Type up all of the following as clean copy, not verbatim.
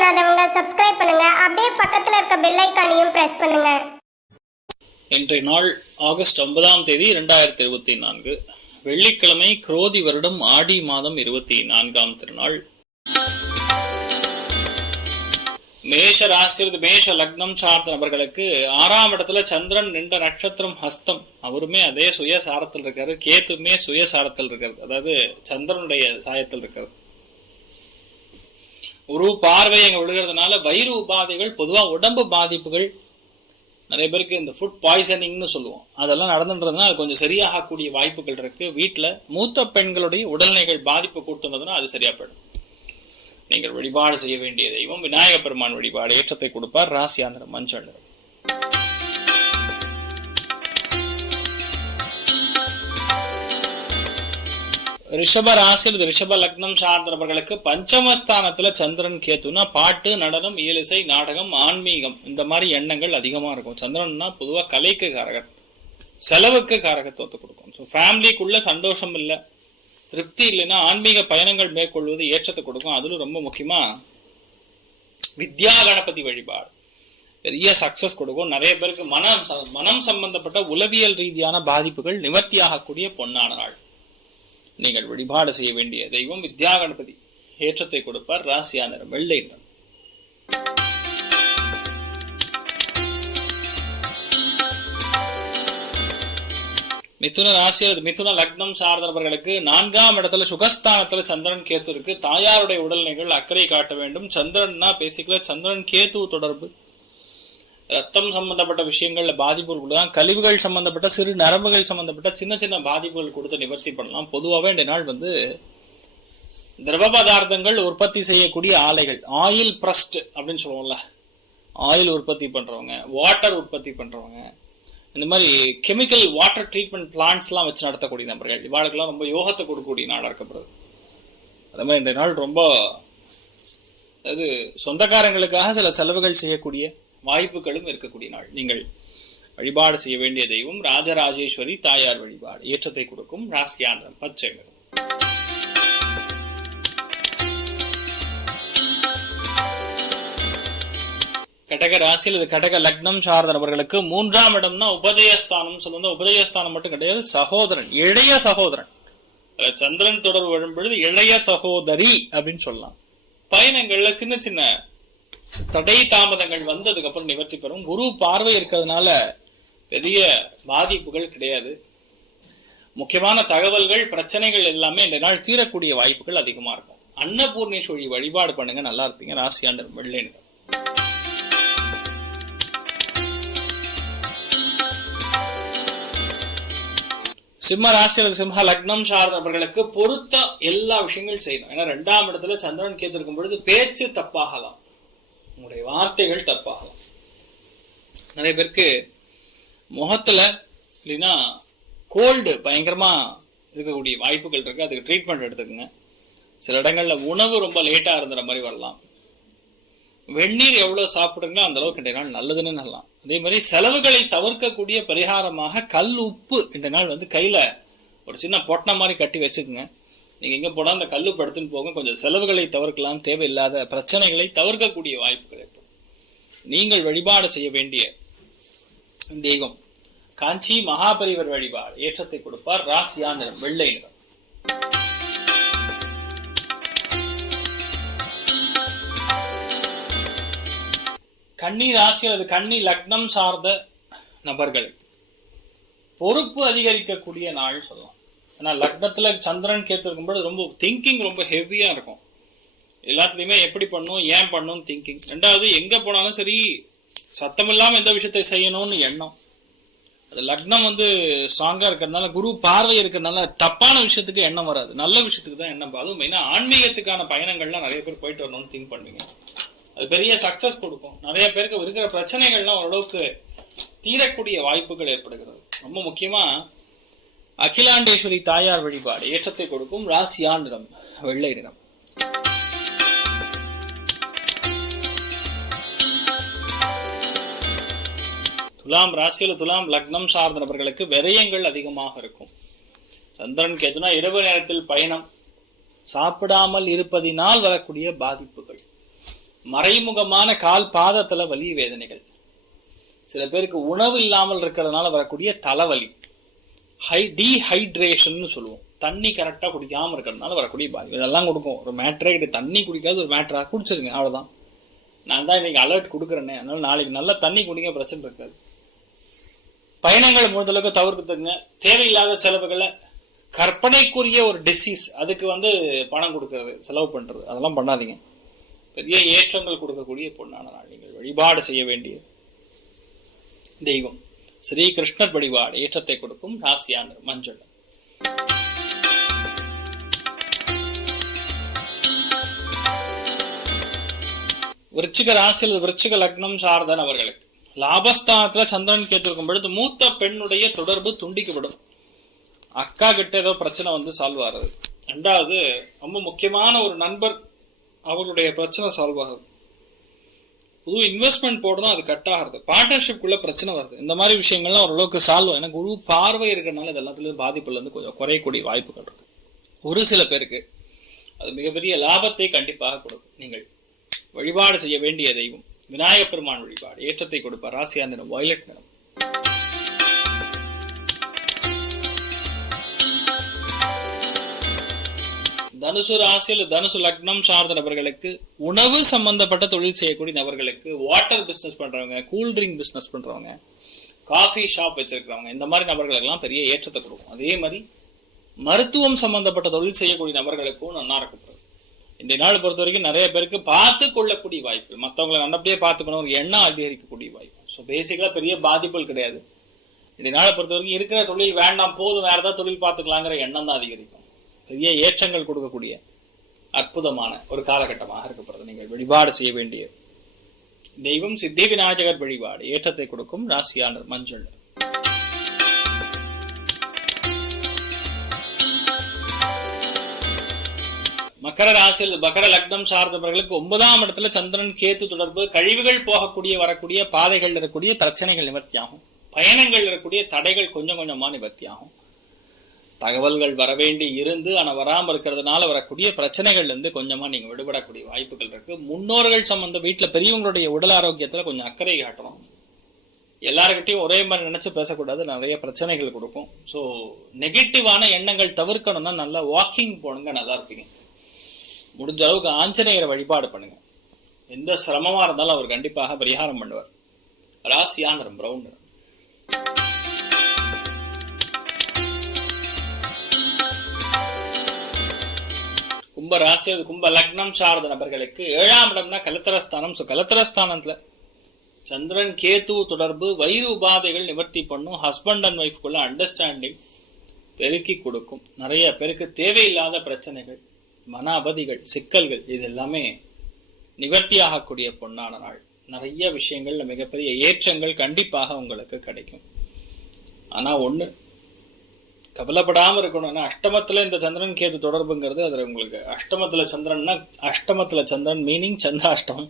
பண்ணாதவங்க சப்ஸ்கிரைப் பண்ணுங்க. அப்படியே பக்கத்துல இருக்க பெல் ஐகானையும் பிரஸ் பண்ணுங்க. இன்றைய நாள் ஆகஸ்ட் 9ஆம் தேதி 2024 வெள்ளிக்கிழமை, குரோதி வருடம் ஆடி மாதம் 24ஆம் திருநாள். மேஷ ராசி, மேஷ லக்னம் சார்ந்த நபர்களுக்கு 6ஆம் இடத்துல சந்திரன் நின்ற நட்சத்திரம் ஹஸ்தம். அவருமே அதே சுயசாரத்தில் இருக்காரு. கேத்துமே சுயசாரத்தில் இருக்கிறது, அதாவது சந்திரனுடைய சாயத்தில் இருக்கிறது. ஒரு பார்வை அங்க விழுகிறதுனால வயிறு உபாதைகள், பொதுவா உடம்பு பாதிப்புகள், நிறைய பேருக்கு இந்த ஃபுட் பாய்சனிங்னு சொல்லுவோம், அதெல்லாம் நடந்துன்றதுனா அது கொஞ்சம் சரியாகக்கூடிய வாய்ப்புகள் இருக்கு. வீட்டுல மூத்த பெண்களுடைய உடல்நிலைகள் பாதிப்பு கூட்டுனதுன்னா அது சரியா போயிடும். நீங்கள் வழிபாடு செய்ய வேண்டிய தெய்வம் விநாயக பெருமான் வழிபாடு. ஏற்றத்தை கொடுப்பார். ராசியா நிறம் மஞ்சள் நிறம். ரிஷப ராசி, ரிஷப லக்னம் சார்ந்த நபர்களுக்கு பஞ்சமஸ்தானத்துல சந்திரன் கேத்துனா பாட்டு, நடனம், இயலிசை, நாடகம், ஆன்மீகம் இந்த மாதிரி எண்ணங்கள் அதிகமா இருக்கும். சந்திரன்னா பொதுவா கலைக்கு காரகர், செலவுக்கு காரகத்துவத்தை கொடுக்கும். ஸோ ஃபேமிலிக்குள்ள சந்தோஷம் இல்லை, திருப்தி இல்லைன்னா ஆன்மீக பயணங்கள் மேற்கொள்வது ஏற்றத்தை கொடுக்கும். அதுல ரொம்ப முக்கியமா வித்யா கணபதி வழிபாடு பெரிய சக்சஸ் கொடுக்கும். நிறைய பேருக்கு மனம் சம்பந்தப்பட்ட உளவியல் ரீதியான பாதிப்புகள் நிவர்த்தியாகக்கூடிய பொன்னான நாள். நீங்கள் வழிபாடு செய்ய வேண்டிய தெய்வம் வித்யா கணபதி. ஏற்றத்தை கொடுப்பார். ராசியா நிறம் வெள்ளை நிறம். மிதுன ராசி, மிதுன லக்னம் சார்ந்தவர்களுக்கு 4ஆம் இடத்துல சுகஸ்தானத்துல சந்திரன் கேத்து இருக்கு. தாயாருடைய உடல்நிலைகள் அக்கறை காட்ட வேண்டும். சந்திரன்னா பேசிக்கல சந்திரன் கேத்து தொடர்பு ரத்தம் சம்பந்தப்பட்ட விஷயங்கள்ல பாதிப்புகள் கொடுக்கலாம். கழிவுகள் சம்பந்தப்பட்ட சிறு நரம்புகள் சம்பந்தப்பட்ட சின்ன சின்ன பாதிப்புகள் கொடுத்து நிவர்த்தி பண்ணலாம். பொதுவாகவே இந்த நாள் திரவ பதார்த்தங்கள் உற்பத்தி செய்யக்கூடிய ஆலைகள், ஆயில் பிரஸ்ட் அப்படின்னு சொல்லுவோம்ல, ஆயில் உற்பத்தி பண்றவங்க, வாட்டர் உற்பத்தி பண்றவங்க, இந்த மாதிரி கெமிக்கல் வாட்டர் ட்ரீட்மெண்ட் பிளான்ட்ஸ் எல்லாம் வச்சு நடத்தக்கூடிய நபர்கள், இவாளுக்கெல்லாம் ரொம்ப யோகத்தை கொடுக்கக்கூடிய நாளாக இருக்கப்படுது. அதே மாதிரி இந்த நாள் ரொம்ப, அதாவது சொந்தக்காரங்களுக்காக சில செலவுகள் செய்யக்கூடிய வாய்ப்புகளும் இருக்கக்கூடிய நாள். நீங்கள் வழிபாடு செய்ய வேண்டிய தெய்வம் ராஜராஜேஸ்வரி தாயார் வழிபாடு. ஏற்றத்தை கொடுக்கும். ராசியா நிறம் பச்சை நிறம். கடக ராசியில், இது கடக லக்னம் சார்ந்த நபர்களுக்கு 3ஆம் இடம்னா உபஜயஸ்தானம் சொல்லுவோம். உபஜயஸ்தானம் மட்டும் கிடையாது, சகோதரன், இளைய சகோதரன். சந்திரன் தொடர்பு வரும் பொழுது இளைய சகோதரி அப்படின்னு சொல்லலாம். பயணங்கள்ல சின்ன சின்ன தடை தாமதங்கள் வந்ததுக்கு அப்புறம் நிவர்த்தி பெறும். குரு பார்வை இருக்கிறதுனால பெரிய பாதிப்புகள் கிடையாது. முக்கியமான தகவல்கள், பிரச்சனைகள் எல்லாமே இந்த நாள் தீரக்கூடிய வாய்ப்புகள் அதிகமா இருக்கும். அன்னபூர்ணேஸ்வரி வழிபாடு பண்ணுங்க, நல்லா இருப்பீங்க. ராசியா நிறம் வெள்ளை நிறம். சிம்ம ராசியில், சிம்ம லக்னம் சார்ந்தவர்களுக்கு பொறுத்த எல்லா விஷயங்களும் செய்யணும். ஏன்னா 2ஆம் இடத்துல சந்திரன் கேத்து இருக்கும் பொழுது பேச்சு தப்பாகலாம், உங்களுடைய வார்த்தைகள் தப்பாகலாம். நிறைய பேருக்கு முகத்துல இல்லைன்னா கோல்டு பயங்கரமா இருக்கக்கூடிய வாய்ப்புகள் இருக்கு. அதுக்கு ட்ரீட்மெண்ட் எடுத்துக்கோங்க. சில இடங்கள்ல உணவு ரொம்ப லேட்டா இருந்துற மாதிரி வரலாம். வெந்நீர் எவ்வளவு சாப்பிடுங்களோ அந்த அளவுக்கு இன்றைய நாள் நல்லதுன்னு சொல்லலாம். அதே மாதிரி செலவுகளை தவிர்க்கக்கூடிய பரிகாரமாக கல் உப்பு இன்றைய நாள் கையில ஒரு சின்ன பொட்டணை மாதிரி கட்டி வச்சுக்கோங்க. நீங்க எங்க போனா அந்த கல்லு படுத்துன்னு போங்க. கொஞ்சம் செலவுகளை தவிர்க்கலாம், தேவையில்லாத பிரச்சனைகளை தவிர்க்கக்கூடிய வாய்ப்புகள் ஏற்படும். நீங்கள் வழிபாடு செய்ய வேண்டிய தெய்வம் காஞ்சி மகாபரிவர் வழிபாடு. ஏற்றத்தை கொடுப்பார். ராசியா நிறம் வெள்ளை நிறம். கன்னி ராசி அல்லது கன்னி லக்னம் சார்ந்த நபர்களுக்கு பொறுப்பு அதிகரிக்கக்கூடிய நாள் சொல்லலாம். ஏன்னா லக்னத்துல சந்திரன் கேத்து இருக்கும்போது ரொம்ப திங்கிங் ரொம்ப ஹெவியா இருக்கும். எல்லாத்துலயுமே எப்படி பண்ணும், ஏன் பண்ணும் திங்கிங். 2வது எங்க போனாலும் சரி சத்தம் இல்லாம எந்த விஷயத்தை செய்யணும்னு எண்ணம். அது லக்னம் ஸ்ட்ராங்கா இருக்கிறதுனால, குரு பார்வை இருக்கிறதுனால தப்பான விஷயத்துக்கு எண்ணம் வராது, நல்ல விஷயத்துக்கு தான் எண்ணம். அதுவும் மெயினா ஆன்மீகத்துக்கான பயணங்கள்லாம் நிறைய பேர் போயிட்டு வரணும்னு திங்க் பண்ணுவீங்க. அது பெரிய சக்சஸ் கொடுக்கும். நிறைய பேருக்கு இருக்கிற பிரச்சனைகள்லாம் ஓரளவுக்கு தீரக்கூடிய வாய்ப்புகள் ஏற்படுகிறது. ரொம்ப முக்கியமா அகிலாண்டேஸ்வரி தாயார் வழிபாடு. ஏற்றத்தை கொடுக்கும். ராசியா நிறம் வெள்ளை நிறம். துலாம் ராசியில, துலாம் லக்னம் சார்ந்த நபர்களுக்கு விரயங்கள் அதிகமாக இருக்கும். சந்திரன் கேதுனா இரவு நேரத்தில் பயணம், சாப்பிடாமல் இருப்பதினால் வரக்கூடிய பாதிப்புகள், மறைமுகமான கால் பாதத்துல வலி வேதனைகள், சில பேருக்கு உணவு இல்லாமல் இருக்கிறதுனால வரக்கூடிய தலைவலி, டீஹைட்ரேஷன் சொல்லுவோம், தண்ணி கரெக்டா குடிக்காம இருக்கிறதுனால வரக்கூடிய பாதிப்பு, இதெல்லாம் கொடுக்கும். ஒரு மேட்டரே கிடையாது, தண்ணி குடிக்காது ஒரு மேட்டரா குடிச்சிருங்க, அவ்வளவுதான். நான் தான் இன்னைக்கு அலர்ட் கொடுக்குறேன்னே, அதனால நாளைக்கு நல்லா தண்ணி குடிங்க, பிரச்சனை இருக்காது. பயணங்கள் முடிந்தளவுக்கு தவிர்த்துங்க. தேவையில்லாத செலவுகளை, கற்பனைக்குரிய ஒரு டிசீஸ் அதுக்கு பணம் கொடுக்கறது, செலவு பண்றது, அதெல்லாம் பண்ணாதீங்க. பெரிய ஏற்றங்கள் கொடுக்கக்கூடிய பொன்னான நாள். நீங்கள் வழிபாடு செய்ய வேண்டிய தெய்வம் ஸ்ரீ கிருஷ்ணர் வழிபாடு ஏற்றத்தை கொடுக்கும். ராசியான மஞ்சள். விருச்சிக ராசியில் விருச்சிக லக்னம் சார்ந்த நபர்களுக்கு லாபஸ்தானத்துல சந்திரன் கேத்து இருக்கும் பொழுது மூத்த பெண்ணுடைய தொடர்பு துண்டிக்கப்படும். அக்கா கிட்ட ஏதோ பிரச்சனை சால்வ் ஆகுது. ரெண்டாவது, ரொம்ப முக்கியமான ஒரு நண்பர், அவர்களுடைய பிரச்சனை சால்வ் ஆகுது. புது இன்வெஸ்ட்மெண்ட் போடணும், அது கட் ஆகிறது. பார்ட்னர்ஷிப்குள்ள பிரச்சனை வருது. இந்த மாதிரி விஷயங்கள்லாம் ஓரளவுக்கு சால்வ். ஏன்னா குரு பார்வை இருக்கிறதுனால இது எல்லாத்துலயும் பாதிப்புல இருந்து கொஞ்சம் குறையக்கூடிய வாய்ப்புகள் இருக்கு. ஒரு சில பேருக்கு அது மிகப்பெரிய லாபத்தை கண்டிப்பாக கொடுக்கும். நீங்கள் வழிபாடு செய்ய வேண்டிய தெய்வம் விநாயகப் பெருமான் வழிபாடு ஏற்றத்தை கொடுப்பார். ராசியா நிறம் வயலட் நிறம். தனுசு ராசியில் தனுசு லக்னம் சார்ந்த நபர்களுக்கு உணவு சம்பந்தப்பட்ட தொழில் செய்யக்கூடிய நபர்களுக்கு, வாட்டர் பிசினஸ் பண்றவங்க, கூல் ட்ரிங்க் பிசினஸ் பண்றவங்க, காஃபி ஷாப் வச்சிருக்கிறவங்க, இந்த மாதிரி நபர்களுக்கெல்லாம் பெரிய ஏற்றத்தை கொடுக்கும். அதே மாதிரி மருத்துவம் சம்பந்தப்பட்ட தொழில் செய்யக்கூடிய நபர்களுக்கும் நல்லா இருக்கப்படுது. இந்த நாள் பொறுத்த வரைக்கும் நிறைய பேருக்கு பார்த்து கொள்ளக்கூடிய வாய்ப்பு, மற்றவங்களை நல்லபடியே பார்த்துக்கணும் ஒரு எண்ணம் அதிகரிக்கக்கூடிய வாய்ப்பு. ஸோ பேசிக்கலா பெரிய பாதிப்புகள் கிடையாது. இந்த நாளை பொறுத்த வரைக்கும் இருக்கிற தொழில் வேண்டாம், போதும், வேற ஏதாவது தொழில் பார்த்துக்கலாங்கிற எண்ணம் தான் அதிகரிக்கும். பெரிய ஏற்றங்கள் கொடுக்கக்கூடிய அற்புதமான ஒரு காலகட்டமாக இருக்கப்படுறது. நீங்கள் வழிபாடு செய்ய வேண்டிய தெய்வம் சித்தி விநாயகர் வழிபாடு ஏற்றத்தை கொடுக்கும். ராசியான மஞ்சள். மகர ராசியில் மகர லக்னம் சார்ந்தவர்களுக்கு 9ஆம் இடத்துல சந்திரன் கேத்து தொடர்பு, கழிவுகள் போகக்கூடிய வரக்கூடிய பாதைகள் இருக்கக்கூடிய பிரச்சனைகள் நிவர்த்தியாகும். பயணங்கள் இருக்கக்கூடிய தடைகள் கொஞ்சம் கொஞ்சமா நிவர்த்தியாகும். தகவல்கள் வரவேண்டி இருந்து ஆனா வராம இருக்கிறதுனால வரக்கூடிய பிரச்சனைகள்ல இருந்து கொஞ்சமா நீங்க விடுபடக்கூடிய வாய்ப்புகள் இருக்கு. முன்னோர்கள் சம்பந்த வீட்டுல பெரியவங்களுடைய உடல் ஆரோக்கியத்துல கொஞ்சம் அக்கறை காட்டணும். எல்லாருக்கிட்டையும் ஒரே மாதிரி நினைச்சு பேசக்கூடாது, நிறைய பிரச்சனைகள் கொடுக்கும். ஸோ நெகட்டிவான எண்ணங்கள் தவிர்க்கணும்னா நல்லா வாக்கிங் போனுங்க, நல்லா இருப்பீங்க. முடிஞ்ச அளவுக்கு ஆஞ்சநேயரை வழிபாடு பண்ணுங்க. எந்த சிரமமா இருந்தாலும் அவர் கண்டிப்பாக பரிகாரம் பண்ணுவார். ராசியா நிறம் பிரவுன் நிறம். கும்ப ராசி கும்ப லக்னம் சார்ந்த நபர்களுக்கு 7ஆம் இடம்னா கலத்திரஸ்தானம். ஸோ கலத்திரஸ்தானத்துல சந்திரன் கேத்து தொடர்பு வயிறு உபாதைகள் நிவர்த்தி பண்ணும். ஹஸ்பண்ட் அண்ட் ஒய்ஃப்குள்ள அண்டர்ஸ்டாண்டிங் பெருக்கி கொடுக்கும். நிறைய பேருக்கு தேவையில்லாத பிரச்சனைகள், மன அவதிகள், சிக்கல்கள் இது எல்லாமே நிவர்த்தி ஆகக்கூடிய பொன்னான நாள். நிறைய விஷயங்கள்ல மிகப்பெரிய ஏற்றங்கள் கண்டிப்பாக உங்களுக்கு கிடைக்கும். ஆனா ஒண்ணு கவலைப்படாம இருக்கணும்னா, அஷ்டமத்துல இந்த சந்திரன் கேது தொடர்புங்கிறது அதுல உங்களுக்கு அஷ்டமத்துல சந்திரன்னா, அஷ்டமத்துல சந்திரன் மீனிங் சந்திராஷ்டமம்.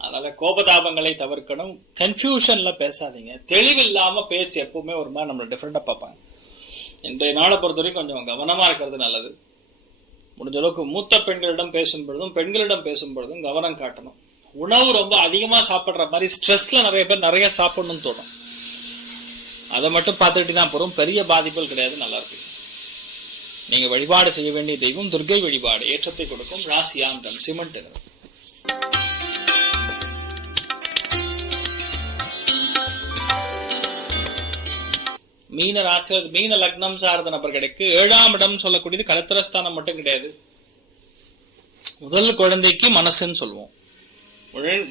அதனால கோபதாபங்களை தவிர்க்கணும். கன்ஃபியூஷன்ல பேசாதீங்க. தெளிவில்லாம பேச்சு எப்பவுமே ஒரு மாதிரி நம்மளை டிஃப்ரெண்டா பார்ப்பாங்க. இன்றைய நாளை பொறுத்த வரைக்கும் கொஞ்சம் கவனமா இருக்கிறது நல்லது. முடிஞ்ச அளவுக்கு மூத்த பெண்களிடம் பேசும் பொழுதும் பெண்களிடம் பேசும் பொழுதும் கவனம் காட்டணும். உணவு ரொம்ப அதிகமா சாப்பிடுற மாதிரி ஸ்ட்ரெஸ்ல நிறைய பேர் நிறைய சாப்பிடணும்னு தோணும். அதை மட்டும் பார்த்துக்கிட்டீங்கன்னா போறோம், பெரிய பாதிப்புகள் கிடையாது, நல்லா இருக்கு. நீங்க வழிபாடு செய்ய வேண்டிய தெய்வம் துர்க்கை வழிபாடு ஏற்றத்தை கொடுக்கும். ராசியாந்தம் சிமெண்ட். மீன ராசி மீன லக்னம் சார்ந்த நபர்களுக்கு 7ஆம் இடம் சொல்லக்கூடியது கலத்திரஸ்தானம் மட்டும் கிடையாது. முதல் குழந்தைக்கு மனசுன்னு சொல்லுவோம்.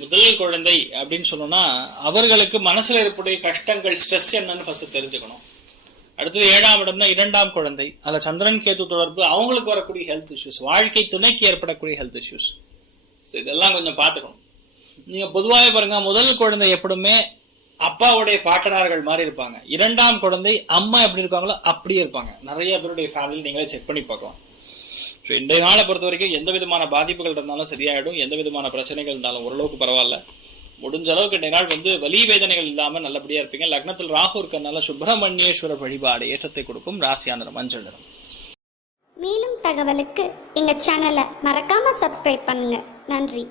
முதல் குழந்தை அப்படின்னு சொன்னோம்னா அவர்களுக்கு மனசுல இருக்கக்கூடிய கஷ்டங்கள், ஸ்ட்ரெஸ் என்னன்னு ஃபர்ஸ்ட் தெரிஞ்சுக்கணும். அடுத்தது 7ஆம் இடம்னா 2ஆம் குழந்தை, அதுல சந்திரன் கேது தொடர்பு, அவங்களுக்கு வரக்கூடிய ஹெல்த் இஷ்யூஸ், வாழ்க்கை துணைக்கு ஏற்படக்கூடிய ஹெல்த் இஷ்யூஸ், இதெல்லாம் கொஞ்சம் பார்த்துக்கணும். நீங்க பொதுவாகவே பாருங்க, முதல் குழந்தை எப்பவுமே அப்பாவுடைய பாட்டனார்கள் மாதிரி இருப்பாங்க. 2ஆம் குழந்தை அம்மா எப்படி இருக்காங்களோ அப்படியே இருப்பாங்க. நிறைய பேருடைய ஃபேமிலி நீங்களே செக் பண்ணி பார்க்கலாம். ஸோ இன்றைய நாளை பொறுத்த வரைக்கும் எந்த விதமான பாதிப்புகள் இருந்தாலும் சரியாயிடும். எந்த விதமான பிரச்சனைகள் இருந்தாலும் ஓரளவுக்கு பரவாயில்ல. முடிஞ்ச அளவுக்கு இன்றைய நாள் வலி வேதனைகள் இல்லாம நல்லபடியா இருப்பீங்க. லக்னத்தில் ராகு இருக்கனால சுப்பிரமணியேஸ்வரர் வழிபாடு ஏற்றத்தை கொடுக்கும். ராசியாந்திரம் மஞ்சள் நிறம். மேலும் தகவலுக்கு எங்க சேனலை மறக்காம சப்ஸ்கிரைப் பண்ணுங்க. நன்றி.